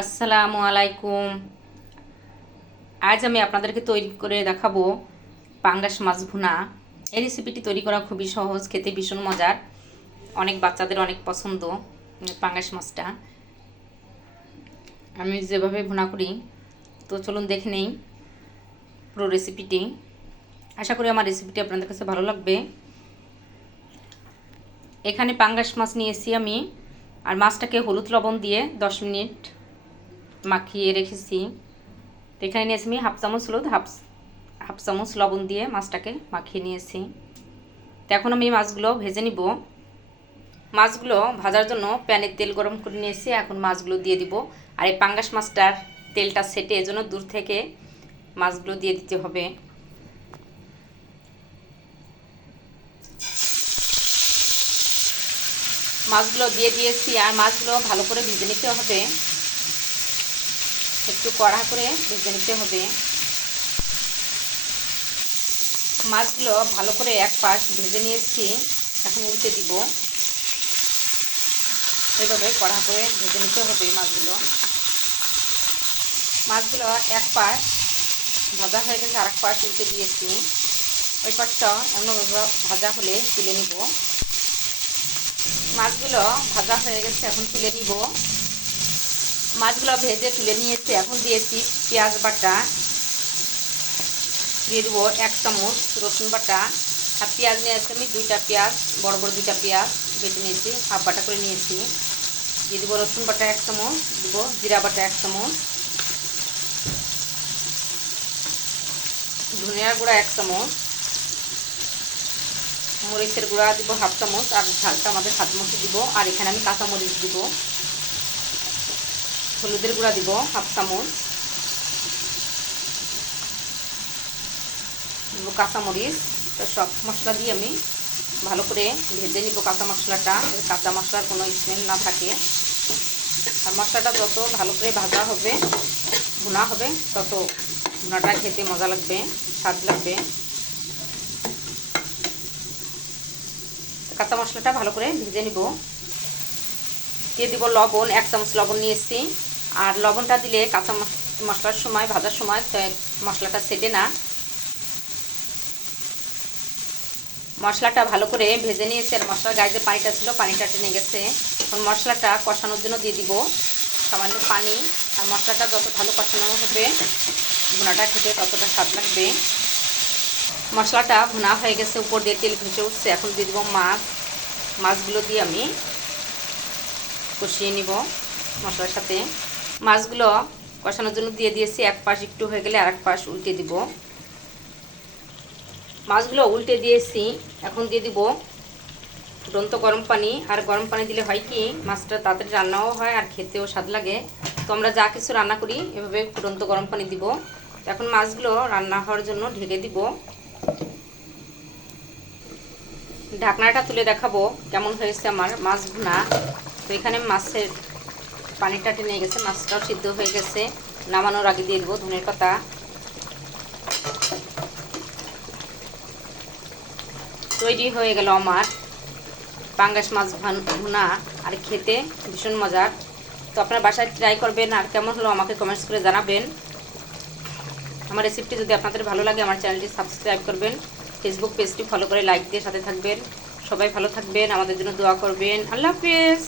আসসালামু আলাইকুম। আজ আমি আপনাদেরকে তৈরি করে দেখাবো পাঙ্গাস মাছ ভুনা। এই রেসিপিটি তৈরি করা খুবই সহজ, খেতে ভীষণ মজার, অনেক বাচ্চাদের অনেক পছন্দ পাঙ্গাস মাছটা। আমি যেভাবে ভুনা করি তো চলুন দেখে নেই পুরো রেসিপিটি। আশা করি আমার রেসিপিটি আপনাদের কাছে ভালো লাগবে। এখানে পাঙ্গাস মাছ নিয়েছি আমি, আর মাছটাকে হলুদ লবণ দিয়ে 10 মিনিট মাখিয়ে রেখেছি। তো এখানে নিয়েছি আমি হাফ চামচ হলুদ, হাফ চামচ লবণ দিয়ে মাছটাকে মাখিয়ে নিয়েছি। তো এখন আমি মাছগুলো ভেজে নিব। মাছগুলো ভাজার জন্য প্যানে তেল গরম করে নিয়েছি, এখন মাছগুলো দিয়ে দিব। আর এই পাঙ্গাস মাছটার তেলটা সেটে এজন্য দূর থেকে মাছগুলো দিয়ে দিতে হবে। মাছগুলো দিয়ে দিয়েছি, আর মাছগুলো ভালো করে ভেজে নিতে হবে, একটু কড়া করে ভেজে নিতে হবে। মাছগুলো ভালো করে এক পাশ ভেজে নিয়েছি, এখন উল্টে দিব। এইভাবে কড়া করে ভেজে নিতে হবে মাছগুলো। মাছগুলো এক পাশ ভাজা হয়ে গেছে, আর এক পাশ উল্টে দিয়েছি। ওই পাশটা অন্যভাবে ভাজা হলে তুলে নিব। মাছগুলো ভাজা হয়ে গেছে, এখন তুলে নিব। মাছগুলো ভেজে তুলে নিয়েছি, এখন দিয়েছি পেঁয়াজ বাটা, দিয়ে দেবো 1 চামচ রসুন বাটা। আর পেঁয়াজ নিয়েছি আমি 2টা পেঁয়াজ, বড় বড় 2টা পেঁয়াজ বেটে নিয়েছি, হাফ বাটা করে নিয়েছি। দিয়ে দেবো রসুন বাটা 1 চামচ, দেবো জিরা বাটা 1 চামচ, ধনিয়ার গুঁড়া 1 চামচ, মরিচের গুঁড়া দিব হাফ চামচ, আর ঝালটা আমাদের স্বাদ মতো দিব। আর এখানে আমি কাঁচা মরিচ দিব। হলুদের গুঁড়া দিব হাফ চামচ, দিব কাঁচা মরিচ। তো সব মশলা দিয়ে আমি ভালো করে ভেজে নিব কাঁচা মশলাটা, কাঁচা মশলার কোনো স্মেল না থাকে। আর মশলাটা যত ভালো করে ভাজা হবে, ভুনা হবে, তত ভুনাটা খেতে মজা লাগবে, স্বাদ লাগবে। কাঁচা মশলাটা ভালো করে ভেজে নিব। দিয়ে দিব লবণ, 1 চামচ লবণ নিয়েছি। আর লবণটা দিলে কাঁচা মশলার সময়, ভাজার সময় মশলাটা সেটে না। মশলাটা ভালো করে ভেজে নিয়েছি, আর মশলার গায়ে যে পানিটা ছিল পানিটা টেনে গেছে। এখন মশলাটা কষানোর জন্য দিয়ে দিব সামান্য পানি। আর মশলাটা যত ভালো কষানো হবে, ভুনাটা খেতে ততটা স্বাদ লাগবে। মশলাটা ভুনা হয়ে গেছে, উপর দিয়ে তেল ভেসে উঠছে। এখন দিয়ে দিব মাছগুলো দিয়ে আমি কষিয়ে নিব মশলার সাথে। মাছগুলো কষানোর জন্য দিয়ে দিয়েছি, এক পাশ একটু হয়ে গেলে আরেক পাশ উল্টে দিব। মাছগুলো উল্টে দিয়েছি, এখন দিয়ে দিব ফুটন্ত গরম পানি। আর গরম পানি দিলে হয় কি, মাছটা তাড়াতাড়ি রান্নাও হয় আর খেতেও স্বাদ লাগে। তো আমরা যা কিছু রান্না করি এভাবে ফুটন্ত গরম পানি দিব। এখন মাছগুলো রান্না হওয়ার জন্য ঢেকে দিব। ঢাকনাটা তুলে দেখাবো কেমন হয়েছে আমার মাছ ভুনা। তো এখানে মাছের পানিটা টেনে গেছে, মাছটাও সিদ্ধ হয়ে গেছে। নামানোর আগে দিয়ে দেবো ধনের পাতা। তৈরি হয়ে গেল আমার পাঙ্গাস মাছ ভুনা, আর খেতে ভীষণ মজার। তো আপনারা বাসায় ট্রাই করবেন, আর কেমন হলো আমাকে কমেন্টস করে জানাবেন। আমার রেসিপিটি যদি আপনাদের ভালো লাগে, আমার চ্যানেলটি সাবস্ক্রাইব করবেন, ফেসবুক পেজটি ফলো করে লাইক দিয়ে সাথে থাকবেন। সবাই ভালো থাকবেন, আমাদের জন্য দোয়া করবেন। আল্লাহ হাফেজ।